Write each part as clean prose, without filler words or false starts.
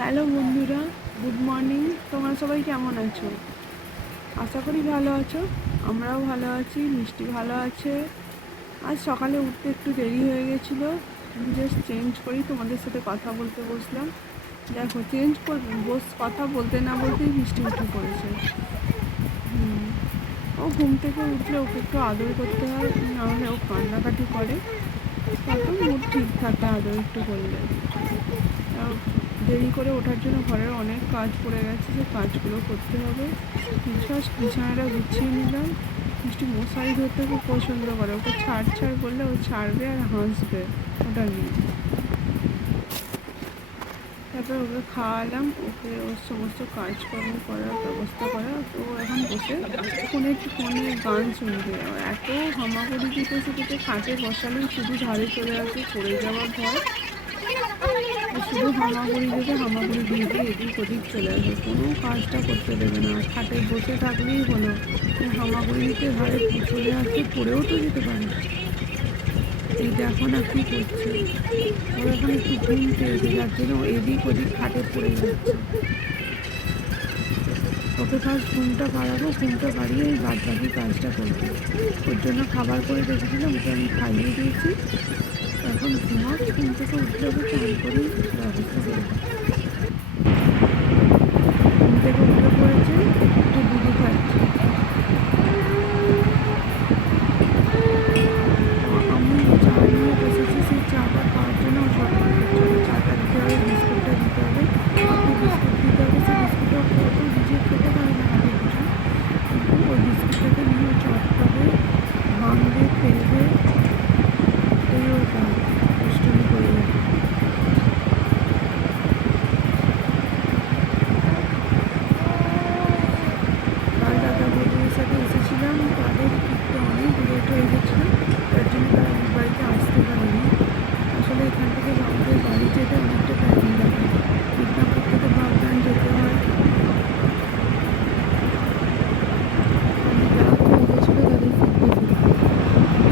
Hello বন্ধুরা, good morning. তোমরা সবাই কেমন আছো? আশা করি ভালো আছো। আমরাও ভালো আছি, মিষ্টি ভালো আছে। আজ সকালে উঠতে একটু দেরি হয়ে গেছিলো, জাস্ট চেঞ্জ করি তোমাদের সাথে কথা বলতে বসলাম। দেখো, কথা বলতে না বলতেই মিষ্টি উঠে পড়েছে। ও ঘুম থেকে উঠলে ওকে একটু আদর করতে হয়, নাহলে ও কান্নাকাটি করে। তখন মুড ঠিক থাকে আদর একটু করলে। দেরি করে ওঠার জন্য ঘরের অনেক কাজ পড়ে গেছে, যে কাজগুলো করতে হবে। বিছানাটা গুছিয়ে নিলাম। মিষ্টি মশারি ধরতে খুব পছন্দ করে, ওকে ছাড় বললে ও ছাড়বে আর হাসবে ওটা নিয়ে। তারপর ওকে খাওয়ালাম, ওকে ওর সমস্ত কাজকর্ম করার ব্যবস্থা করা। তো এখন বসে ফোনে গান শুনবে। এত হামাগুড়ি দিতে খাটে বসালেই শুধু ধারে চলে আসে, পড়ে যাওয়ার ভয়। শুধু হামাগুড়ি দিয়ে এদিক ওদিক চলে আসে, কোনো কাজটা করতে দেবে না। খাটে বসে থাকলেই হলো, হামাগুড়ি দিতে ধারে চলে আসে, পড়েও তো যেতে পারে। এই দেখো না কি করছে, ও এখন একটু ঘুম পেয়েছে, যার জন্য এদিক ওদিক খাটে পড়ে যাচ্ছে। ওকে ফার্স্ট ঘুমটা পাড়াবো, ঘুমটা পাড়িয়ে এই বাদ বাকি কাজটা করবো। ওর জন্য খাবার করে রেখেছিলাম, ওকে আমি খাইয়ে দিয়েছি। এখন ঘুমাক, ঘুম থেকে উঠলে ওকে চান করেই ব্যবস্থা করবো। ঘুম থেকে উঠে পড়েছে, একটু দুধ খাচ্ছে। আমি চা নিয়ে বসেছি, সেই চাটা খাওয়ার জন্য ছটফট করছে। চাটা দিতে হবে, বিস্কুটটা দিতে হবে, হাতে বিস্কুট দিতে হবে। সেই বিস্কুটটা খেয়েও নিজে খেতে পারে না হাতে কিছু, কিন্তু ওই বিস্কুটটাকে নিয়ে চট করে ভাঙবে, ফেলবে, এই ওর কাজ, দুষ্টুমি করে যাবে। কাল দাদা বৌদির সাথে এসেছিলাম, তাদের ফিরতে অনেক লেট হয়ে গেছিলো, তার জন্য তারা আমার বাড়িতে আসতে পারেনি। আসলে এখান থেকে আমাদের বাড়ি যেতে অনেকটা টাইম লাগে, মিদনাপুর থেকে বাগদান যেতে হয়। অনেক রাত হয়ে গেছিলো তাদের ফিরতে।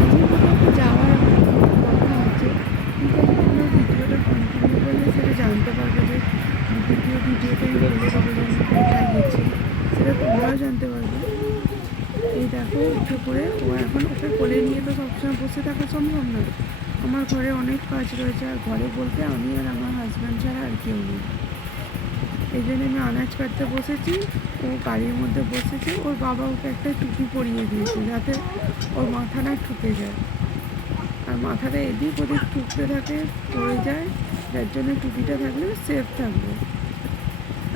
আজকে কোথাও যাওয়ার কথা আছে, কিন্তু তোমরা ভিডিওটা কন্টিনিউ করলে সেটা জানতে পারবে, যে ভিডিওতেই বলে দেবো যে আমি কোথায় গেছি, সেটা তোমরাও জানতে পারবে। এই দেখো উঠে পড়ে ও এখন, ওকে কোলে নিয়ে তো সবসময় বসে থাকা সম্ভব না। আমার ঘরে অনেক কাজ রয়েছে, আর ঘরে বলতে আমি আর আমার হাজব্যান্ড ছাড়া আর কেউ নেই। এই জন্য আমি আনাজ কাটতে বসেছি, ও গাড়ির মধ্যে বসেছে। ওর বাবা ওকে একটা টুপি পরিয়ে দিয়েছে, যাতে ওর মাথা না ঠুকে যায়, আর মাথাটা এদিক ওদিক ঠুকতে থাকে, পড়ে যায়, যার জন্য টুপিটা থাকলে সেফ থাকবে।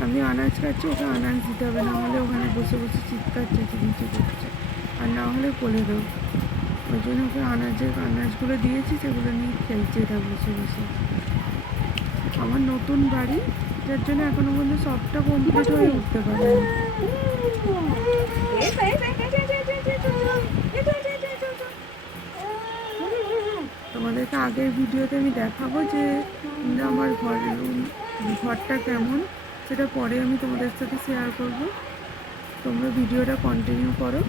আমি আনাজ কাটছি, ওকে আনাজ দিতে হবে, না হলে ওখানে বসে বসে চিৎকার চেঁচিমেচি করছে, আর না হলে কোলে দাও। ওই জন্য ওকে আনাজগুলো দিয়েছি, সেগুলো নিয়ে খেলছে এটা বসে বসে। আমার নতুন বাড়ি, যার জন্য এখনো পর্যন্ত সবটা কমপ্লিট হয়ে উঠতে পারে। তোমাদেরকে আগের ভিডিওতে আমি দেখাবো যে আমার ঘরটা কেমন, সেটা পরে আমি তোমাদের সাথে শেয়ার করব। তোমরা ভিডিওটা কন্টিনিউ করো।